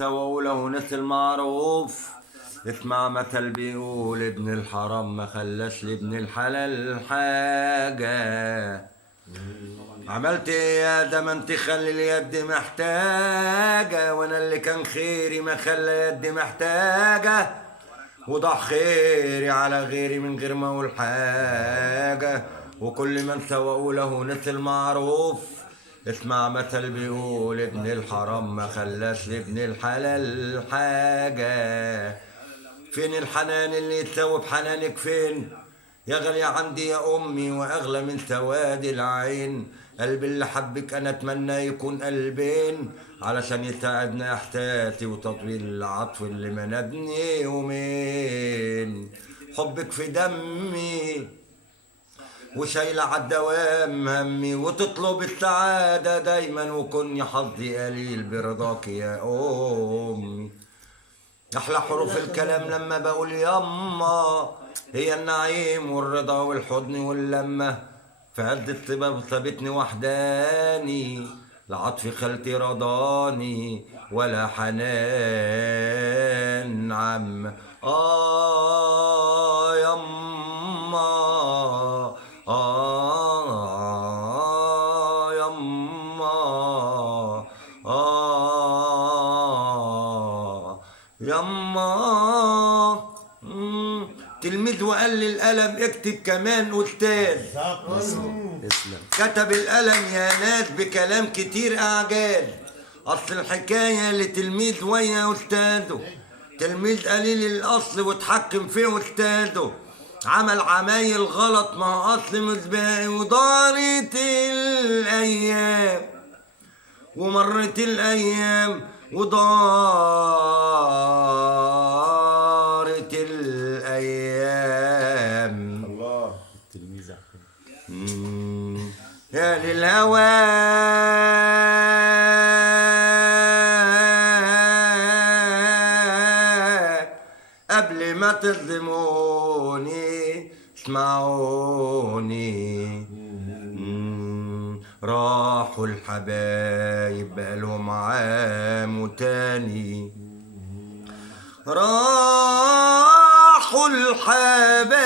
سووا له ناس المعروف. اسمع مثل بيقول ابن الحرام ما خلاش لابن الحلال حاجة. عملت ايه يا ده ما انت خلي اليد محتاجة، وانا اللي كان خيري ما خلى يدي محتاجة، وضع خيري على غيري من غير ما اقول حاجة. وكل من سووا له ناس المعروف. اسمع مثل بيقول ابن الحرام ما خلاش لابن الحلال حاجة. فين الحنان اللي يتساوي بحنانك فين؟ يا غالية عندي يا أمي وأغلى من سواد العين. قلبي اللي حبك أنا أتمنى يكون قلبين، علشان يساعدنا إحساسي وتطويل العطف اللي منبني يومين. حبك في دمي وشايلة عالدوام همي، وتطلب السعادة دايما، وكن حظي قليل برضاك يا أمي. أحلى حروف الكلام لما بقول يما، هي النعيم والرضا والحضن واللمة. في عز السبب سابتني وحداني، لعطف خالتي رضاني ولا حنان عم. يما يما يما. تلميذ وقال لي القلم اكتب كمان أستاذ. تسلم. كتب القلم يا ناس بكلام كتير أعجاز. أصل الحكاية لتلميذ ويا أستاذه، تلميذ قليل الأصل وتحكم فيه أستاذه، عمل عمايل غلط ما هو أصل مسبقي. ودارت الأيام ومرت الأيام ودارت الأيام. الله التلميذ يا للهوى قبل ما تظلموني اسمعوني. راحوا الحبايب بقالهم عام وتاني، راحوا الحبايب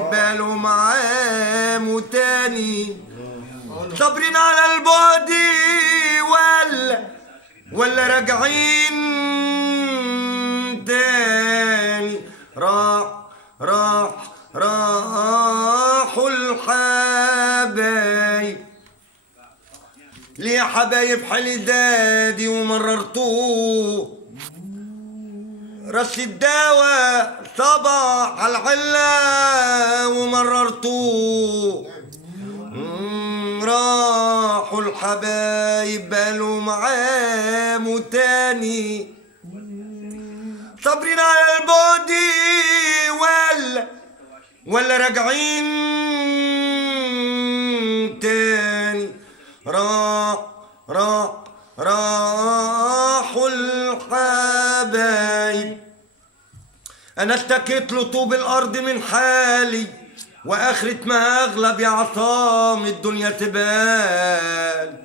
بقالهم عام وتاني. صابرين على البعد ولا راجعين تاني. راحوا الحبايب. ليه حبايب حالي دادي ومررتوه، رش الدواء صباح العلة ومررتوه. راحوا الحبايب بقالوا معام وتاني، صابرين على البعد ولا راجعين تاني. راحوا الحبايب. انا اشتكيت له طوب الارض من حالي، واخرة ما اغلب يا عصام الدنيا تبان.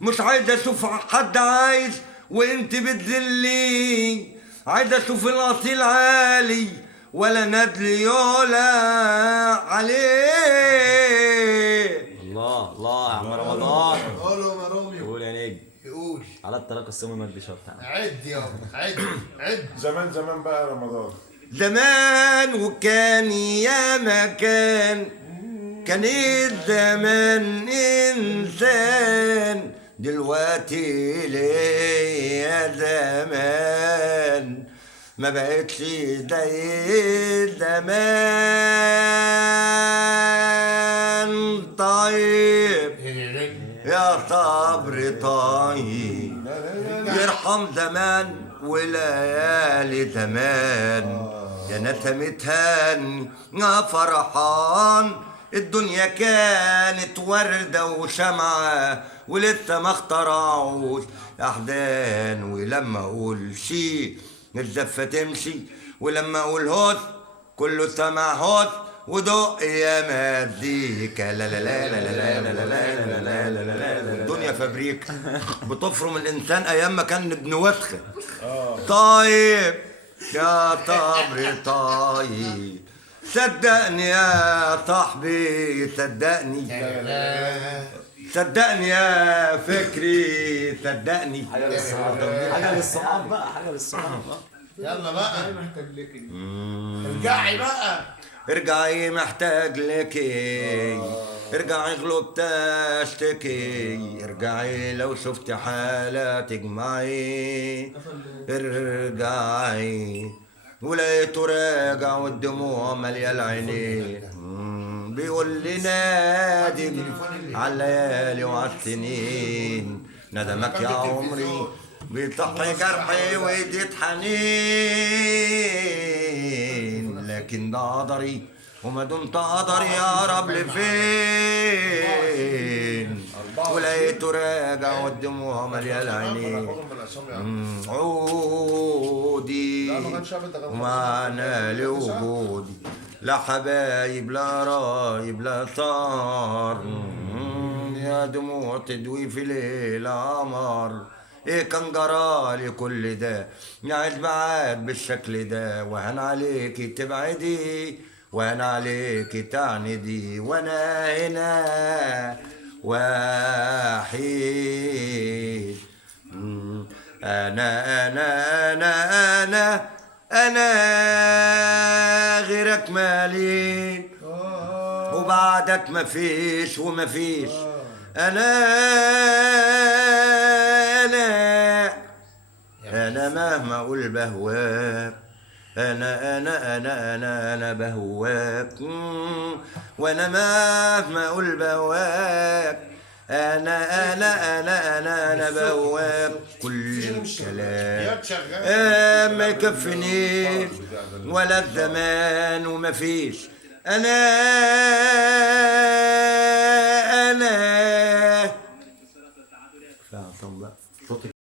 مش عايز اشوف حد عايز وانت بتذلي، عايز اشوف الاصيل عالي ولا ندل يولا عليه. الله الله يا عم رمضان. قولوا يا روميو. قول يا نجم. يقول على التراك السمي مجدي شرط. عد يابا عد. زمان زمان بقى رمضان. زمان وكان يا مكان، كان الزمان إنسان. دلوقتي ليه يا زمان ما بقتش زي زمان. طيب يا صبر طيب، يرحم زمان وليالي زمان. يا نسمة هاني يا فرحان، الدنيا كانت وردة وشمعة ولسه ما اخترعوش أحزان. ولما أقول شي الزفة تمشي، ولما أقول هوس كله سمع هوس. ودق يا مديكا لا لا لا لا لا لا لا لا لا لا لا لا لا. الدنيا فابريكا بتفرم الانسان ايام ما كان ابن وسخه. طيب يا طبري طيب صدقني يا صاحبي صدقني صدقني يا فكري صدقني. حاجة للصحاب بقى، حاجة للصحاب بقى. يلا بقى ارجعي بقى. ارجعي محتاج لكي ارجعي غلب تشتكي ارجعي لو شفت حالة تجمعي ارجعي ولقيته راجع والدموع مالية العينين بيقول لي نادم على الليالي وعلى السنين ندمك يا عمري بيطحي جرحي ويديت حنين لكن ده قدري وما دمت قدري يا رب لفين ولقيته راجع والدموع مالية العينين عودي ومعنى لوجودي لا حبايب لا رايب لا صار يا دموع تدوي في ليل قمر ايه كان جرالي كل ده قاعد بعاد بالشكل ده وهن عليكي تبعدي وهن عليكي تعندي وانا هنا وحيد انا غيرك مالي وبعدك مفيش ومفيش انا مهما اقول بهواك انا بهواك وانا مهما اقول بهواك انا بهواك كل الكلام ما يكفنيش ولا الزمان ومفيش انا